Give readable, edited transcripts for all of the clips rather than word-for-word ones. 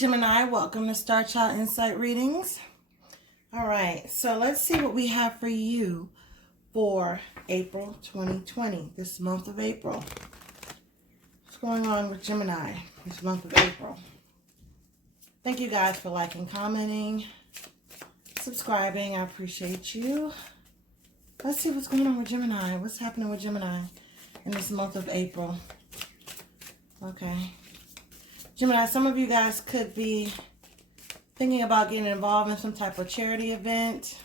Gemini, welcome to Star Child Insight Readings. All right, so let's see what we have for you for April 2020, this month of April. What's going on with Gemini this month of April? Thank you guys for liking, commenting, subscribing. I appreciate you. Let's see what's going on with Gemini. What's happening with Gemini in this month of April? Okay. Gemini, some of you guys could be thinking about getting involved in some type of charity event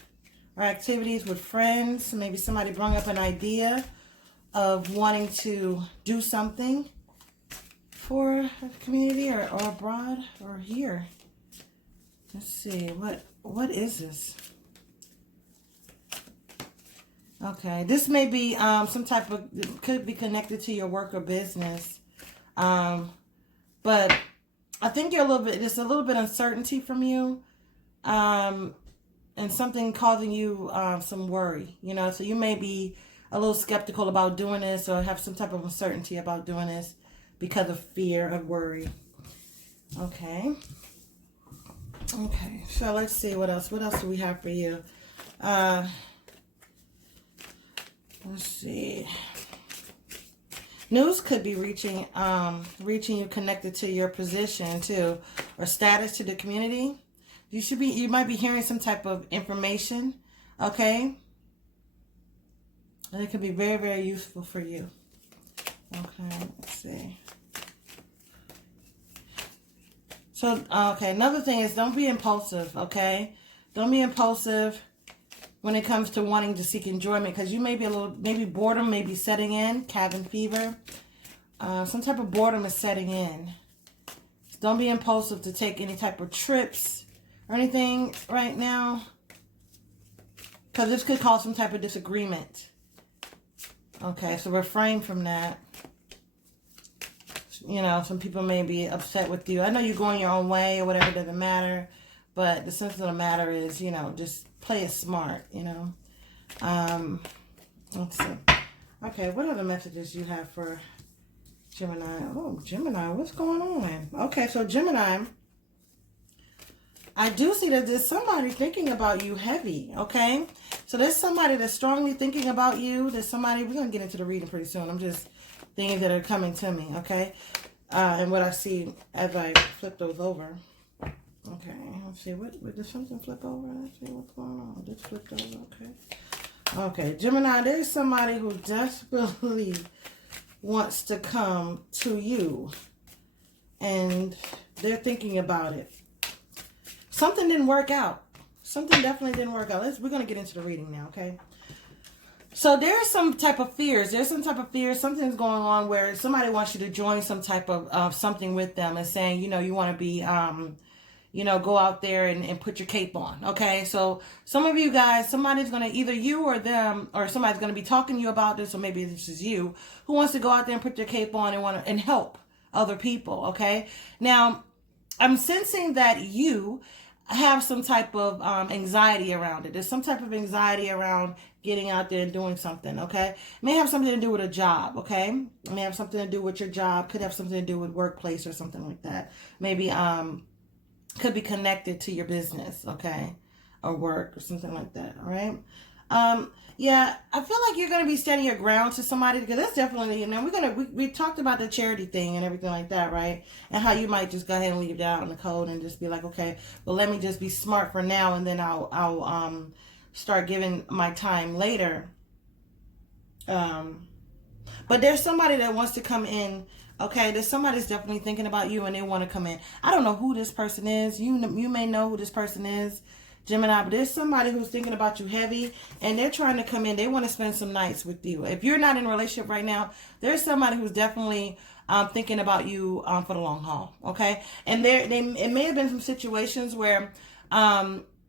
or activities with friends. Maybe somebody brought up an idea of wanting to do something for a community or abroad or here. Let's see, what is this? Okay, this may be some type of, could be connected to your work or business. But I think you're there's a little bit uncertainty from you, and something causing you some worry, you know, so you may be a little skeptical about doing this or have some type of uncertainty about doing this because of fear of worry. Okay. Okay, so let's see what else do we have for you? Let's see. News could be reaching you connected to your position too, or status to the community. You might be hearing some type of information, okay? And it could be very, very useful for you. Okay, let's see. So, okay, another thing is don't be impulsive, okay? Don't be impulsive when it comes to wanting to seek enjoyment, because you may be maybe boredom may be setting in, cabin fever. Some type of boredom is setting in. So don't be impulsive to take any type of trips or anything right now, because this could cause some type of disagreement. Okay, so refrain from that. You know, some people may be upset with you. I know you're going your own way or whatever, doesn't matter. But the sense of the matter is, you know, just play it smart, you know. Let's see. Okay, what other messages you have for Gemini? Oh, Gemini, what's going on? Okay, so Gemini, I do see that there's somebody thinking about you heavy, okay? So there's somebody that's strongly thinking about you. There's somebody, we're going to get into the reading pretty soon. I'm just things that are coming to me, okay? And what I see as I flip those over. Okay, let's see, what did something flip over? Let's see what's going on. This flipped over, okay. Okay, Gemini, there's somebody who desperately wants to come to you. And they're thinking about it. Something didn't work out. Something definitely didn't work out. We're going to get into the reading now, okay? So there's some type of fears. There's some type of fears. Something's going on where somebody wants you to join some type of something with them and saying, you know, you want to be, you know, go out there and put your cape on. Okay. So some of you guys, somebody's going to, either you or them, or somebody's going to be talking to you about this, or maybe this is you, who wants to go out there and put their cape on and help other people. Okay. Now, I'm sensing that you have some type of anxiety around it. There's some type of anxiety around getting out there and doing something, okay? It may have something to do with a job, okay? It may have something to do with your job. Could have something to do with workplace or something like that. Maybe could be connected to your business, okay? Or work or something like that, all right? Yeah, I feel like you're going to be standing your ground to somebody, because that's definitely, you know, we talked about the charity thing and everything like that, right? And how you might just go ahead and leave that out in the code and just be like, okay, well, let me just be smart for now, and then I'll start giving my time later. But there's somebody that wants to come in, okay? There's somebody that's definitely thinking about you and they want to come in. I don't know who this person is. You may know who this person is, Gemini, but there's somebody who's thinking about you heavy, and they're trying to come in. They want to spend some nights with you. If you're not in a relationship right now, there's somebody who's definitely thinking about you for the long haul, okay? And it may have been some situations where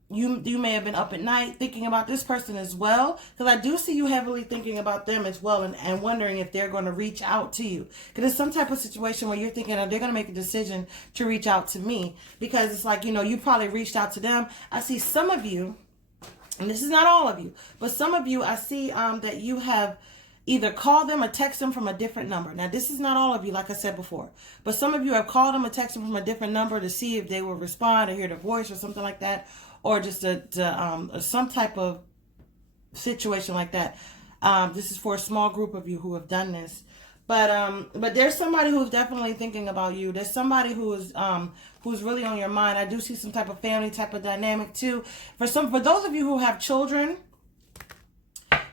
you may have been up at night thinking about this person as well, because I do see you heavily thinking about them as well, and wondering if they're going to reach out to you, because it's some type of situation where you're thinking, oh, they're going to make a decision to reach out to me, because it's like, you know, you probably reached out to them. I see some of you, and this is not all of you, but some of you, I see that you have either call them or text them from a different number. Now, this is not all of you, like I said before, but some of you have called them or texted them from a different number to see if they will respond or hear their voice or something like that, or just some type of situation like that. This is for a small group of you who have done this. But there's somebody who's definitely thinking about you. There's somebody who's really on your mind. I do see some type of family type of dynamic too. For those of you who have children,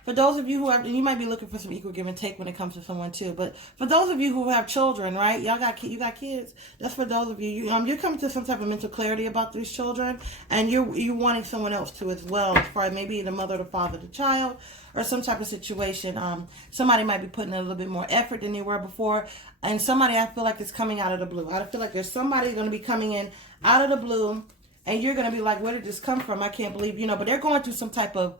for those of you who have, and you might be looking for some equal give and take when it comes to someone too. But for those of you who have children, right? You got kids. That's for those of you. You're coming to some type of mental clarity about these children, and you're wanting someone else to as well. For maybe the mother, the father, the child, or some type of situation. Somebody might be putting in a little bit more effort than they were before, and somebody I feel like is coming out of the blue. I feel like there's somebody going to be coming in out of the blue, and you're going to be like, where did this come from? I can't believe, but they're going through some type of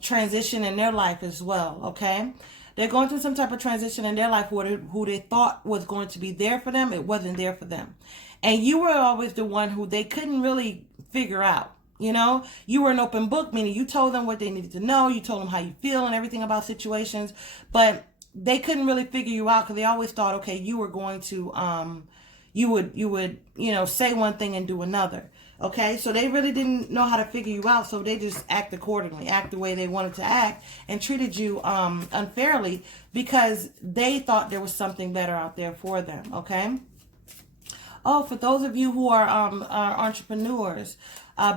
transition in their life as well, okay? They're going through some type of transition in their life where who they thought was going to be there for them, it wasn't there for them. And you were always the one who they couldn't really figure out, You were an open book, meaning you told them what they needed to know, you told them how you feel and everything about situations, but they couldn't really figure you out because they always thought, okay, you were going to, you would, say one thing and do another. Okay, so they really didn't know how to figure you out, so they just act accordingly, act the way they wanted to act, and treated you unfairly because they thought there was something better out there for them, okay? Oh, for those of you who are entrepreneurs,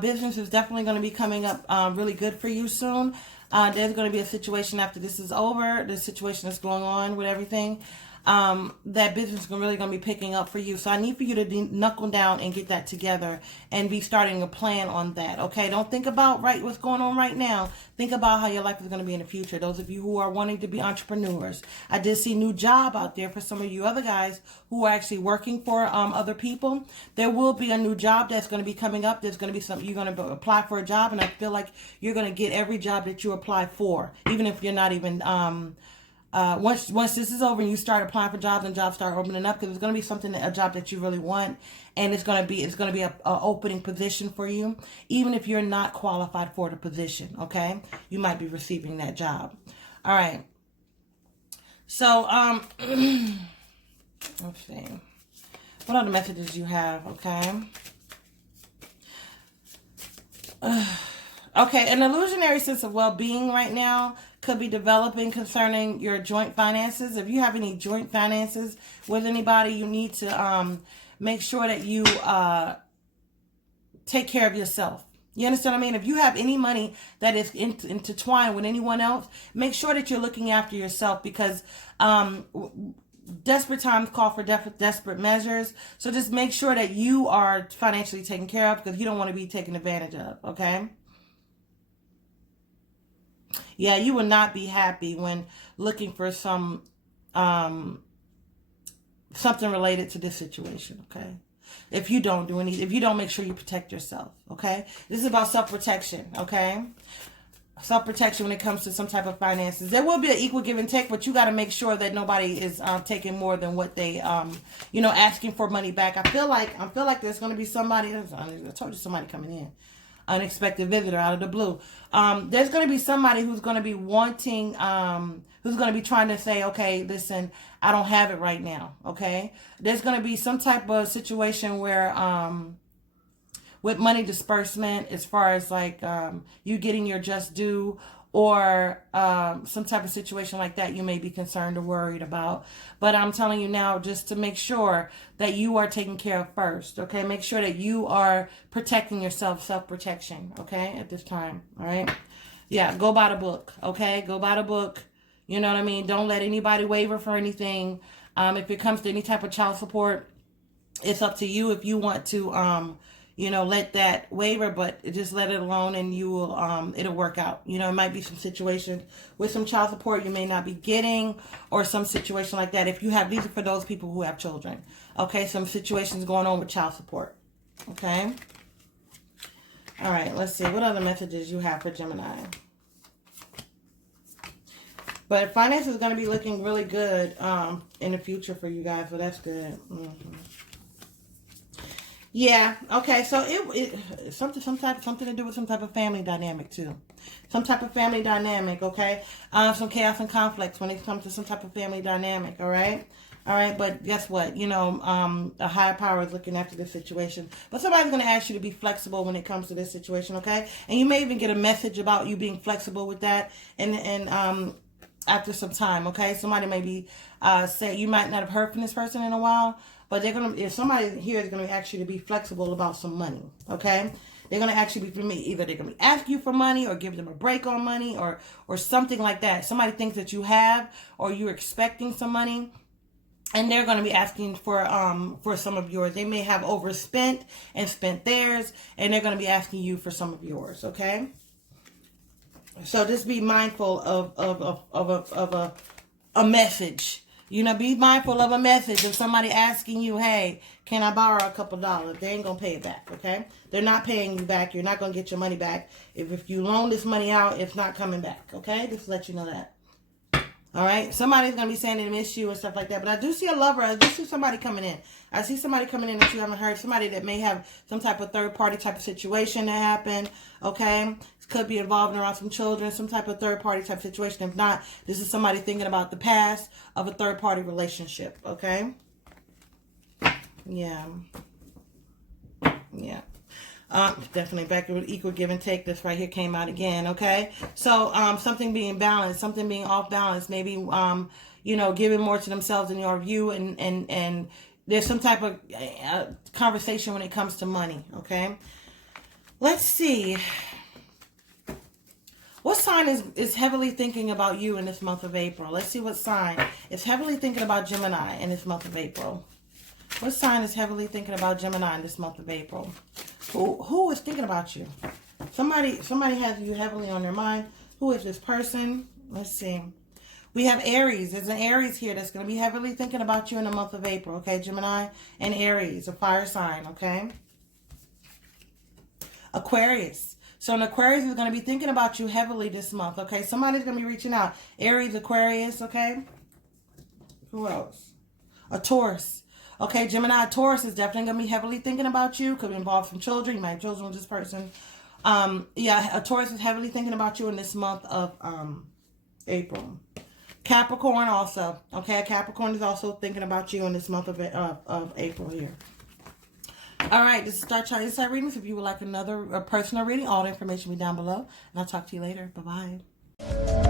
business is definitely going to be coming up really good for you soon. There's going to be a situation after this is over, the situation that's going on with everything, that business is really going to be picking up for you. So I need for you to knuckle down and get that together and be starting a plan on that. Okay. Don't think about what's going on right now. Think about how your life is going to be in the future. Those of you who are wanting to be entrepreneurs, I did see new job out there for some of you other guys who are actually working for other people. There will be a new job that's going to be coming up. There's going to be something you're going to apply for a job, and I feel like you're going to get every job that you apply for, even if you're not even once this is over and you start applying for jobs and jobs start opening up, because it's going to be a job that you really want, and it's going to be a opening position for you, even if you're not qualified for the position. Okay, you might be receiving that job. All right. So let's see. What other messages you have? Okay. Okay, an illusionary sense of well-being right now could be developing concerning your joint finances. If you have any joint finances with anybody, you need to make sure that you take care of yourself. You understand what I mean? If you have any money that is intertwined with anyone else, make sure that you're looking after yourself, because desperate times call for desperate measures. So just make sure that you are financially taken care of, because you don't want to be taken advantage of, okay? Yeah, you will not be happy when looking for something related to this situation, okay? If you don't make sure you protect yourself, okay? This is about self-protection, okay? Self-protection when it comes to some type of finances. There will be an equal give and take, but you got to make sure that nobody is taking more than what they, asking for money back. I feel like there's going to be somebody. I told you somebody coming in. Unexpected visitor out of the blue. There's going to be somebody who's going to be wanting, who's going to be trying to say, okay, listen, I don't have it right now. Okay. There's going to be some type of situation where, with money disbursement, as far as like, you getting your just due, or some type of situation like that you may be concerned or worried about. But I'm telling you now, just to make sure that you are taken care of first, okay? Make sure that you are protecting yourself, self-protection, okay, at this time, all right? Yeah, go by the book, okay? Go by the book, you know what I mean? Don't let anybody waver for anything. If it comes to any type of child support, it's up to you if you want to let that waver, but just let it alone, and you will, it'll work out. It might be some situations with some child support you may not be getting, or some situation like that. If you have, these are for those people who have children. Okay, some situations going on with child support. Okay. All right, let's see. What other messages you have for Gemini? But finance is going to be looking really good in the future for you guys, so that's good. Yeah. Okay. So something to do with some type of family dynamic too. Some type of family dynamic. Okay. Some chaos and conflicts when it comes to some type of family dynamic. All right. All right. But guess what? You know, a higher power is looking after this situation. But somebody's going to ask you to be flexible when it comes to this situation. Okay. And you may even get a message about you being flexible with that. And after some time, okay? Somebody may be say you might not have heard from this person in a while, but they're gonna, if somebody here is gonna ask you to be flexible about some money, okay? They're gonna actually be, either they're gonna ask you for money or give them a break on money or something like that. Somebody thinks that you have or you're expecting some money, and they're going to be asking for some of yours. They may have overspent and spent theirs, and they're going to be asking you for some of yours, okay? So just be mindful of a message. You know, be mindful of a message of somebody asking you, hey, can I borrow a couple dollars? They ain't going to pay it back, okay? They're not paying you back. You're not going to get your money back. If you loan this money out, it's not coming back, okay? Just to let you know that. All right, somebody's going to be saying they miss you and stuff like that. But I do see a lover. I do see somebody coming in. I see somebody coming in that you haven't heard. Somebody that may have some type of third-party type of situation that happened. Okay, it could be involved around some children, some type of third-party type situation. If not, this is somebody thinking about the past of a third-party relationship. Okay. Yeah. Yeah. Definitely back with equal give and take. This right here came out again. Okay. So, something being balanced, something being off balance, maybe, you know, giving more to themselves in your view. And there's some type of conversation when it comes to money. Okay. Let's see. What sign is heavily thinking about you in this month of April? Let's see what sign is heavily thinking about Gemini in this month of April. What sign is heavily thinking about Gemini in this month of April? Who is thinking about you? Somebody has you heavily on their mind. Who is this person? Let's see. We have Aries. There's an Aries here that's going to be heavily thinking about you in the month of April. Okay, Gemini and Aries, a fire sign. Okay. Aquarius. So an Aquarius is going to be thinking about you heavily this month. Okay, somebody's going to be reaching out. Aries, Aquarius. Okay. Who else? A Taurus. Okay, Gemini, Taurus is definitely going to be heavily thinking about you. Could be involved some children. You might have children with this person. Yeah, a Taurus is heavily thinking about you in this month of April. Capricorn also. Okay, Capricorn is also thinking about you in this month of April here. All right, this is Star Chart Insight Readings. If you would like another personal reading, all the information will be down below. And I'll talk to you later. Bye-bye.